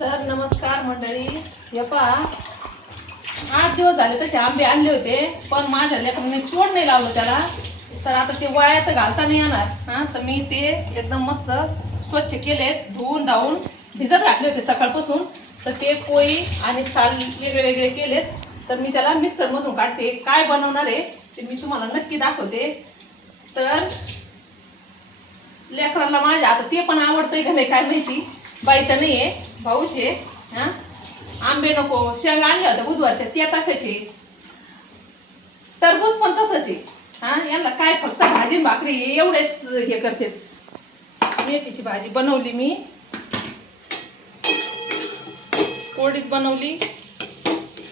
तर नमस्कार मंडळी. हे पहा, 8 दिवस झाले तसे आंबे आणले होते, पण माझ्या लेकरांनी तोड नाही लावलं त्याला. तर आता ते वाया तर घालता नाही येणार. हां, तर मी ते एकदम मस्त स्वच्छ केले, धुवून धावून भिजत घातले होते सकाळपासून. तर ते कोई आणि साल वेगळे वेगळे केलेत. तर मी त्याला मिक्सरमधून काढते. काय बनवणार आहे ते मी तुम्हाला नक्की दाखवते. तर लेकरांना माझ्या आता ते पण आवडतंय का नाही काय माहिती. बाई तर नाही आहे, भाऊचे. हां, आंबे नको, शेंगा आणल्या होत्या बुधवारच्या त्या तशाचे, टरबूज पण तसंच आहे. हां, यांना काय फक्त भाजी भाकरी एवढेच हे करते. मेथीची भाजी बनवली मी, थोडीच बनवली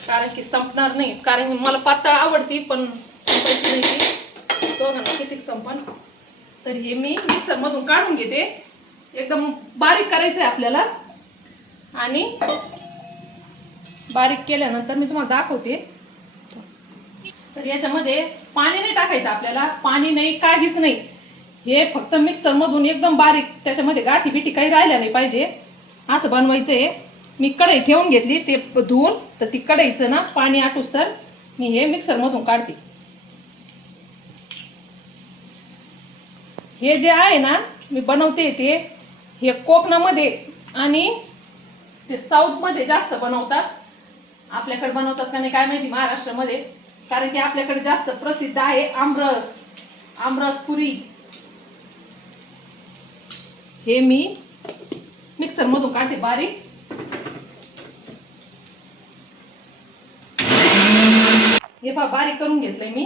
कारण की संपणार नाही. कारण की मला पातळ आवडती पण संपायची नाही ती. दोघांना किती संपण. तर हे मी मिक्सरमधून काढून घेते. एकदम बारीक करायचं आहे आपल्याला. आणि बारीक केल्यानंतर मी तुम्हाला दाखवते. तर याच्यामध्ये पाणी नाही टाकायचं आपल्याला, पाणी नाही काहीच नाही. हे फक्त मिक्सरमधून एकदम बारीक, त्याच्यामध्ये गाठी बिठी काही राहिल्या नाही पाहिजे असं बनवायचं आहे. मी कढई ठेवून घेतली ते धुवून. तर ती कढईचं ना पाणी आटूस तर मी हे मिक्सरमधून काढते. हे जे आहे ना मी बनवते ते हे कोकणामध्ये आणि ते साऊथमध्ये जास्त बनवतात. आपल्याकडे बनवतात का नाही काय माहिती महाराष्ट्रामध्ये. कारण की आपल्याकडे जास्त प्रसिद्ध आहे आमरस, आमरस पुरी. हे मी मिक्सरमधून काढते बारीक. हे पहा बारीक करून घेतलंय मी.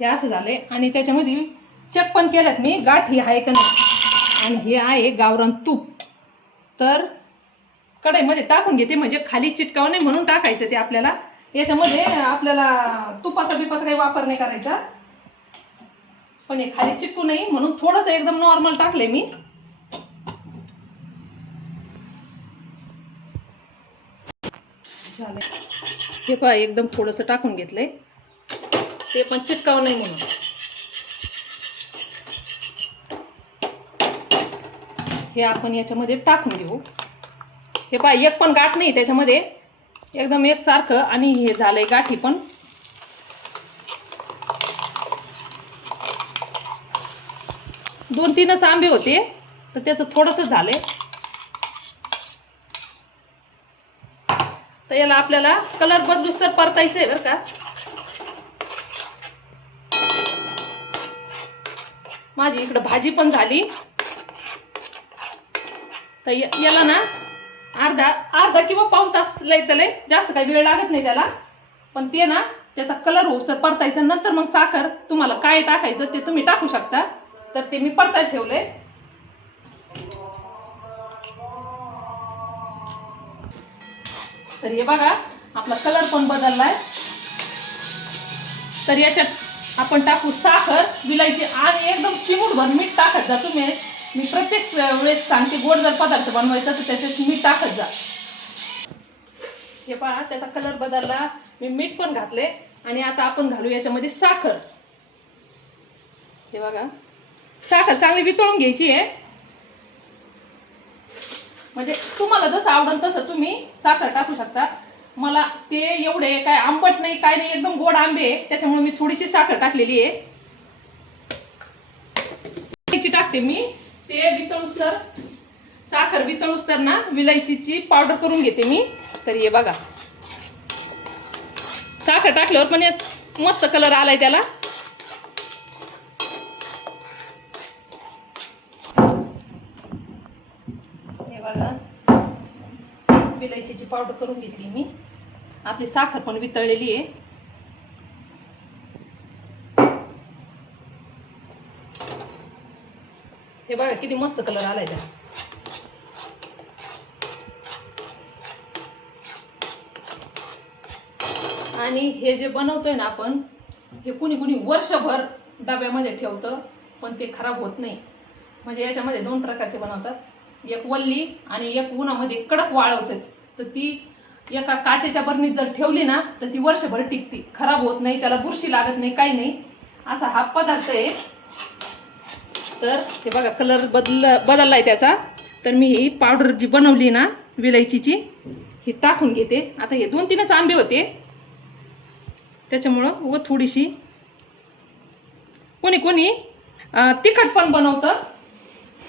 हे असं झालंय. आणि त्याच्यामध्ये चेक पण केल्यात मी गाठी आहे का नाही. आणि हे आहे गावरान तूप. तर कढईमध्ये टाकून घेते, म्हणजे खाली चिटकाव नाही म्हणून टाकायचं ते आपल्याला. याच्यामध्ये आपल्याला तुपाचा बिपाचा काही वापर नाही करायचा, पण हे खाली चिटकू नाही म्हणून थोडंसं एकदम नॉर्मल टाकले मी. झालंय. हे पहा एकदम थोडंसं टाकून घेतलंय, ते पण चिटकाव नाही म्हणून. हे आपण याच्यामध्ये टाकून घेऊ. हे पहा एक पण गाठ नाही त्याच्यामध्ये, एकदम एकसारखं. आणि हे झालंय गाठी पण. दोन तीनच आंबे होते तर त्याचं थोडंसं झालंय. तर याला आपल्याला कलर बदलूस तर परतायचं आहे बरं का. माझी इकडं भाजी पण झाली. तर याला ना अर्धा किंवा पाऊण तास लय तलय, जास्त काही वेळ लागत नाही त्याला. पण ते ना त्याचा कलर होऊस तर परतायचं. नंतर मग साखर तुम्हाला काय टाकायचं ते तुम्ही टाकू शकता. तर ते मी परतायला ठेवलंय. तर हे बघा आपला कलर पण बदललाय. तर याच्यात आपण टाकू साखर, विलायची आणि एकदम चिमूटभर मीठ टाकत जा तुम्ही. मी प्रत्येक वेळेस सांगते, गोड जर पदार्थ बनवायचा तर त्याच्यात मीठ टाकत जा. हे पहा त्याचा कलर बदलला. मी मीठ पण घातले. आणि आता आपण घालू याच्यामध्ये साखर. हे बघा साखर चांगली वितळून घ्यायची आहे. म्हणजे तुम्हाला जसं आवडेल तसं तुम्ही साखर टाकू शकता. मला ते एवढे काय आंबट नाही काय नाही, एकदम गोड आंबे आहे, त्याच्यामुळे मी थोडीशी साखर टाकलेली आहे. टाकते मी ते वितळूस तर, साखर वितळूस तर ना विलायचीची पावडर करून घेते मी. तर हे बघा साखर टाकल्यावर पण एक मस्त कलर आलाय त्याला. हे बघा विलायचीची पावडर करून घेतली मी. आपली साखर पण वितळलेली आहे. हे बघा किती मस्त कलर आलाय त्याला. आणि हे जे बनवतोय ना आपण, हे कुणी कुणी वर्षभर डब्यामध्ये ठेवतं पण ते खराब होत नाही. म्हणजे याच्यामध्ये 2 प्रकारचे बनवतात, एक वल्ली आणि एक उन्हामध्ये कडक वाळवतात. तर ती एका काचेच्या बरणीत जर ठेवली ना तर ती वर्षभर टिकते, खराब होत नाही, त्याला बुरशी लागत नाही, काही नाही. असा हा पदार्थ आहे. तर हे बघा कलर बदललाय त्याचा. तर मी ही पावडर जी बनवली ना विलायचीची ही टाकून घेते. आता हे 2-3च आंबे होते त्याच्यामुळं व थोडीशी कोणी कोणी तिखट पण बनवतं.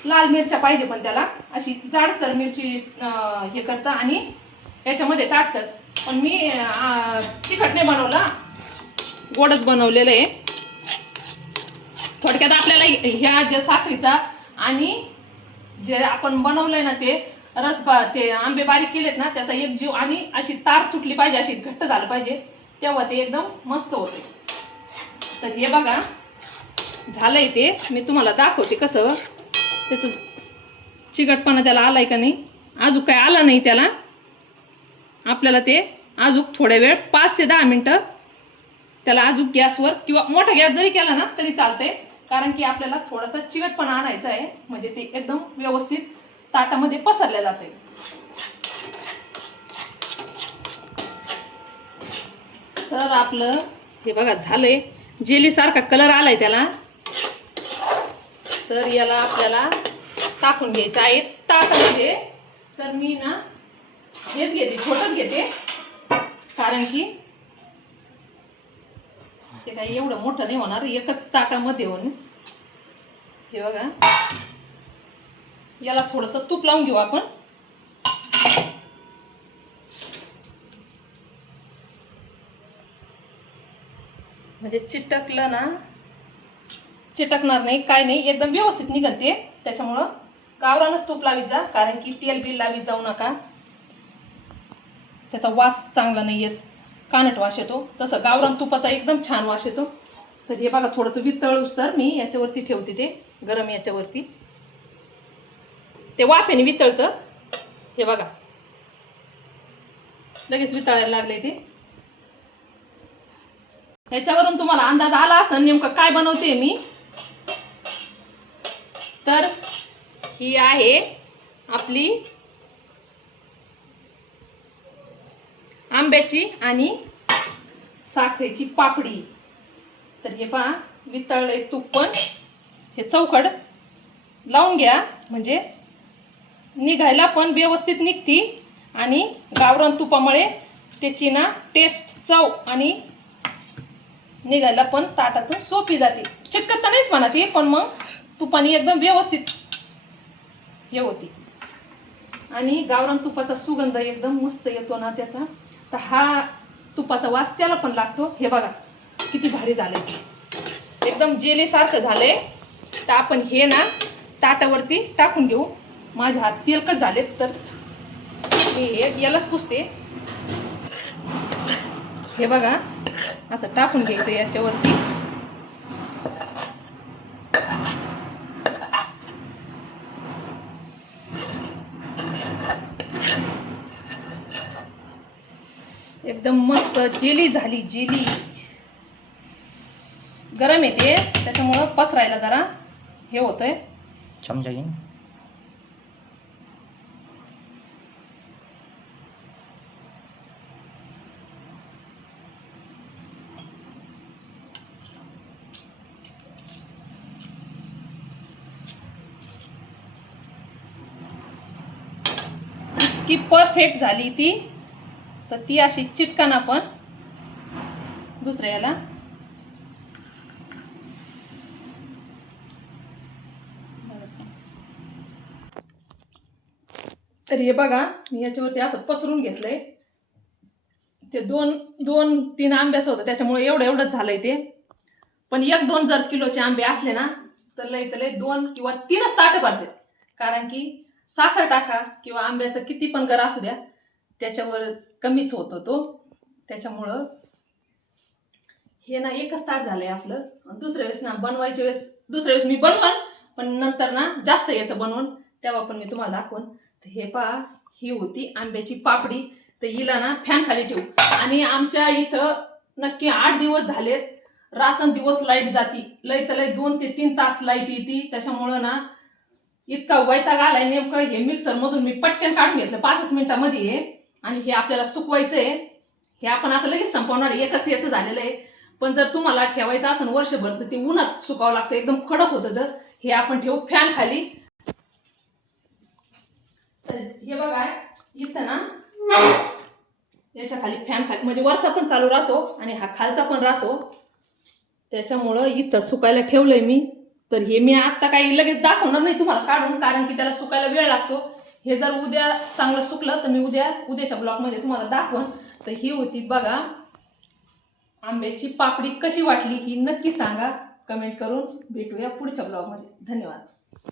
लाल मिरच्या पाहिजे पण त्याला अशी जाडसर मिरची हे करतं आणि याच्यामध्ये टाकतात. पण मी तिखट नाही बनवला, गोडच बनवलेलं आहे. थोडक्यात आपल्याला ह्या ज्या साखरेचा आणि जे आपण बनवलंय ना ते ते आंबे बारीक केलेत ना त्याचा एक जीव आणि अशी तार तुटली पाहिजे, अशी घट्ट झालं पाहिजे, तेव्हा ते एकदम मस्त होते. तर हे बघा झालंय ते. मी तुम्हाला दाखवते कसं त्याचं चिकटपणा त्याला आलाय का नाही. अजून काय आला नाही त्याला. आपल्याला ते अजून थोड्या वेळ 5 ते 10 मिनटं त्याला अजून गॅसवर किंवा मोठा गॅस जरी केला ना तरी चालतंय. कारण की आपल्याला थोडासा चिकटपणा आणायचा आहे, म्हणजे ते एकदम व्यवस्थित ताटामध्ये पसरले जाते. तर आपलं हे बघा झालंय, जेली सारखा कलर आलाय त्याला. तर याला आपल्याला टाकून घ्यायचं आहे ताटामध्ये. तर मी ना हेच घेते, छोटंच घेते, कारण की ते काही एवढं मोठं नाही होणार, एकच ताटामध्ये होऊन. हे बघा याला थोडंसं तूप लावून घेऊ आपण. म्हणजे चिटकलं ना, चिटकणार नाही, काय नाही, एकदम व्यवस्थित निघते. त्याच्यामुळं गावरानच तूप लावीत जा, कारण की तेल बिल लावीत जाऊ नका, त्याचा वास चांगला नाही येत, कानट वास येतो. तसं गावरान तुपाचा एकदम छान वास येतो. तर हे बघा थोडंसं वितळूस तर मी याच्यावरती ठेवते, ते गरम याच्यावरती ते वाफेने वितळतं. हे बघा लगेच वितळायला लागले ते. ह्याच्यावरून तुम्हाला अंदाज आला असेल नेमकं काय बनवते मी. तर ही आहे आपली आंब्याची आणि साखरेची पापडी. तर हे पहा वितळले तूप, पण हे चौकड लावून घ्या म्हणजे निघायला पण व्यवस्थित निघती आणि गावरान तुपामुळे त्याची ना टेस्ट, चव आणि निघायला पण ताटातून सोपी जाते. चिटकत तर नाहीच म्हणा ती, पण मग तुपाने एकदम व्यवस्थित हे होती. आणि गावरान तुपाचा सुगंध एकदम मस्त येतो ना त्याचा. तर हा तुपाचा वास त्याला पण लागतो. हे बघा किती भारी झालंय, एकदम जेलीसारखं झालंय. तर आपण हे ना ताटावरती टाकून घेऊ. माझे हात तेलकट झालेत तर मी हे यालाच पुसते. हे बघा असं टाकून घ्यायचं याच्यावरती. एकदम मस्त जेली झाली, जेली. गरम येते त्याच्यामुळं पसरायला जरा हे होतंय. चमचा घेईन. इतकी परफेक्ट झाली ती. तर ती अशी चिटकाना पण दुसऱ्या याला. तर हे बघा मी याच्यावरती असं पसरून घेतलंय. ते 2-3 आंब्याचं होतं त्याच्यामुळे एवढंच झालंय ते. पण 1-2 जर किलोचे आंबे असले ना तर लय 2 किंवा 3च ताटं भरतात. कारण की साखर टाका किंवा आंब्याचं किती पण गर असू द्या त्याच्यावर कमीच होतो तो. त्याच्यामुळं हे ना एकच ताट झालंय आपलं. दुसऱ्या वेळेस ना बनवायच्या वेळेस, दुसऱ्या वेळेस मी बनवन, पण नंतर ना जास्त याचं बनवून तेव्हा पण मी तुम्हाला दाखवून. तर हे पहा ही होती आंब्याची पापडी. तर हिला ना फॅन खाली ठेवू. आणि आमच्या इथं नक्की 8 दिवस झालेत रात्रंदिवस लाईट जाती. लय 2 ते 3 तास लाईट येते. त्याच्यामुळं ना इतका वैताग आलाय. नेमकं हे मिक्सर मधून मी पटकन काढून घेतलं 5 मिनिटामध्ये आहे. आणि हे आपल्याला सुकवायचं आहे. हे आपण आता लगेच संपवणार आहे, एकच याचं झालेलं आहे. पण जर तुम्हाला ठेवायचं असेल वर्षभर तर ते उन्हात सुकावं लागतं, एकदम कडक होतं. तर हे आपण ठेवू फॅन खाली. तर हे बघा इथं ना याच्या खाली फॅन खाली म्हणजे वरचा पण चालू राहतो आणि हा खालचा पण राहतो, त्याच्यामुळं इथं सुकायला ठेवलंय मी. तर हे मी आत्ता काही लगेच दाखवणार नाही तुम्हाला काढून, कारण की त्याला सुकायला वेळ लागतो. हे जर उद्या चांगलं सुकलं तर मी उद्याच्या ब्लॉगमध्ये तुम्हाला दाखवण. तर ही होती बघा आंब्याची पापडी. कशी वाटली ही नक्की सांगा कमेंट करून. भेटूया पुढच्या ब्लॉगमध्ये. धन्यवाद.